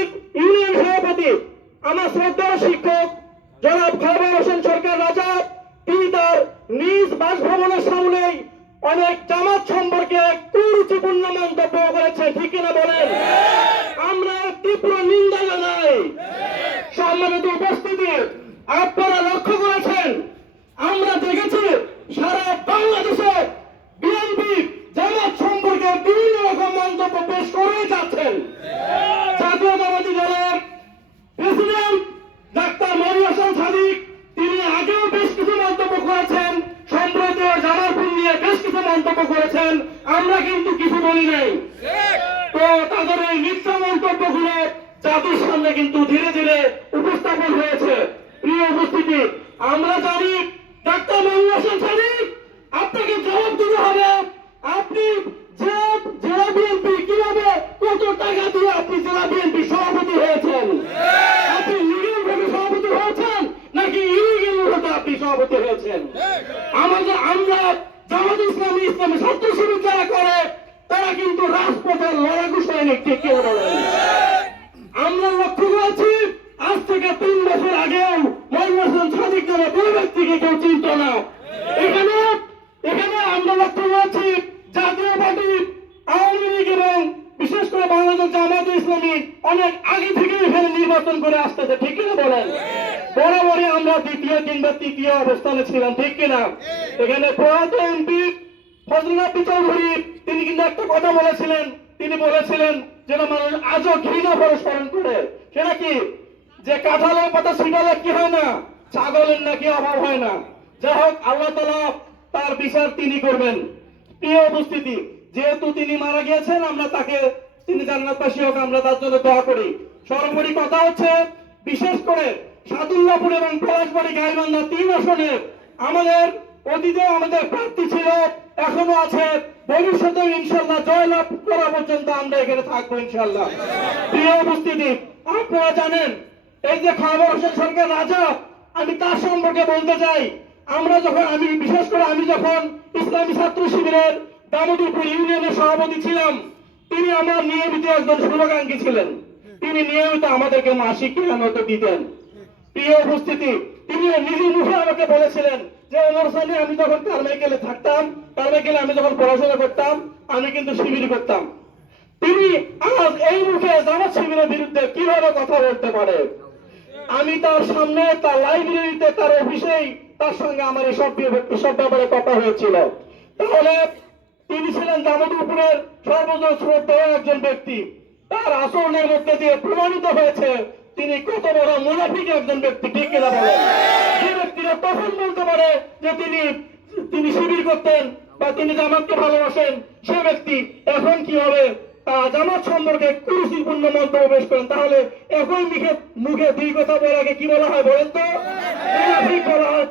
বিএনপির ইউনিয়ন সভাপতি, আমার শ্রদ্ধার শিক্ষক, জনাব খবর হোসেন সরকার রাজা, তিনি তার নিজ বাসভবনের সামনেই অনেক জামাত সম্পর্কে কুরুচিপূর্ণ মন্তব্য করেছে, ঠিক না বলেন? আমরা তীব্র নিন্দা জানাই। সম্মানিত উপস্থিতি, আপনারা লক্ষ্য করেছেন আমরা দেখেছি সারা বাংলাদেশে বিএনপি জামাত সম্পর্কে বিভিন্ন রকম মন্তব্য পেশ করেই যাচ্ছেন জাতীয়তাবাদী দলের প্রেসিডেন্ট ডাক্তার মরি হাসান সাদিক তিনি আগেও বেশ কিছু মন্তব্য করেছেন সম্প্রতি জামালপুর নিয়ে বেশ কিছু মন্তব্য করেছেন আমরা কিন্তু কিছু বলি নাই। তো তাদের এই মিথ্যা মন্তব্যগুলো জাতির সামনে কিন্তু ধীরে ধীরে উপস্থাপন হয়েছে। প্রিয় উপস্থিতি আমরা জানি ডাক্তার মনির হোসেন সাদিক আপনাকে জবাব দিতে হবে আপনি যে জেলা বিএনপি কীভাবে কত টাকা দিয়ে আপনি জেলা বিএনপি সভাপতি হয়েছেন? আপনি লিগেল ভাবে সভাপতি হয়েছেন নাকি ইলিগেল ভাবে আপনি সভাপতি হয়েছেন? আমাদের আমরা জামাত ইসলামী ছাত্র যারা করে, তারা কিন্তু রাজপথের লড়াকু সৈনিক, ঠিক আমরা লক্ষ্য করেছি, আজ থেকে তিন বছর আগেও মনমোহন সাদিক নামে দুই ব্যক্তিকে কেউ চিনত না। এখানে এখানে আমরা লক্ষ্য করেছি, জাতীয় পার্টি, আওয়ামী লীগ এবং বিশেষ করে বাংলাদেশ জামাত ইসলামী অনেক আগে থেকে এখানে নির্বাচন করে আসতেছে, ঠিক কিনা বলেন? বরাবরই আমরা দ্বিতীয় কিংবা তৃতীয় অবস্থানে ছিলাম, ঠিক কিনা এখানে প্রয়াত এমপি ফজলুল্লাহ চৌধুরী তিনি কিন্তু একটা কথা বলেছিলেন। তিনি বলেছিলেন যেন মানুষ আজও ঘৃণা করে স্মরণ করে। সেটা কি? যে কাঁঠালের পাতা ছিটালে কি হয় না? ছাগলের নাকি অভাব হয় না? যাই হোক, আল্লাহ তালা তার বিচার তিনি করবেন। প্রিয় উপস্থিতি, যেহেতু তিনি মারা গিয়েছেন, আমরা তাকে, তিনি জান্নাতবাসী হোক, আমরা তার জন্য দোয়া করি। সর্বোপরি কথা হচ্ছে, বিশেষ করে সাদুল্লাপুর এবং পলাশবাড়ি গাইবান্ধা তিন আসনে আমাদের অতীতে আমাদের প্রার্থী ছিল। এখনও আছে। ভবিষ্যতে ইনশাল্লাহ জয়লাভ করা পর্যন্ত আমরা এখানে থাকব ইনশাল্লাহ। প্রিয় উপস্থিতি, আপনারা জানেন, এই যে খবর হোসেন সরকার রাজা, আমি তার সম্পর্কে বলতে চাই। আমরা যখন, আমি বিশেষ করে আমি যখন ইসলামী ছাত্র শিবিরের দামোদরপুর ইউনিয়নের সভাপতি ছিলাম, তিনি আমার নিয়মিত একজন শুভাকাঙ্ক্ষী ছিলেন। তিনি নিয়মিত আমাদেরকে মাসিক কিরামত দিতেন। প্রিয় উপস্থিতি, তিনি নিজে মুখে আমাকে বলেছিলেন যে সানি, আমি যখন কারমাইকেলে থাকতাম কারমাইকেলে আমি যখন পড়াশোনা করতাম, আমি কিন্তু শিবির করতাম। তিনি আজ এই মুখে জামাত শিবিরের বিরুদ্ধে কীভাবে কথা বলতে পারে? আমি তার সামনে, তার লাইব্রেরিতে, তার অফিসেই, তার সঙ্গে আমার এসব সব ব্যাপারে কথা হয়েছিল। তাহলে তিনি ছিলেন দামোদরপুরের সর্বজন শ্রদ্ধেয় একজন ব্যক্তি। তার আচরণের মধ্যে দিয়ে প্রমাণিত হয়েছে, তিনি কত বড় মুনাফিক একজন ব্যক্তি, ঠিক কিনা বলেন? যে তখন বলতে পারে যে তিনি তিনি শিবির করতেন বা তিনি জামাতকে ভালোবাসেন, সে ব্যক্তি এখন কি হবে? জামাত সম্পর্কে কুরুচিপূর্ণ মন্তব্য পেশ করেন। তাহলে এখন মুখে দুই কথা বলাকে কি বলা হয় বলেন তো? বলা হয়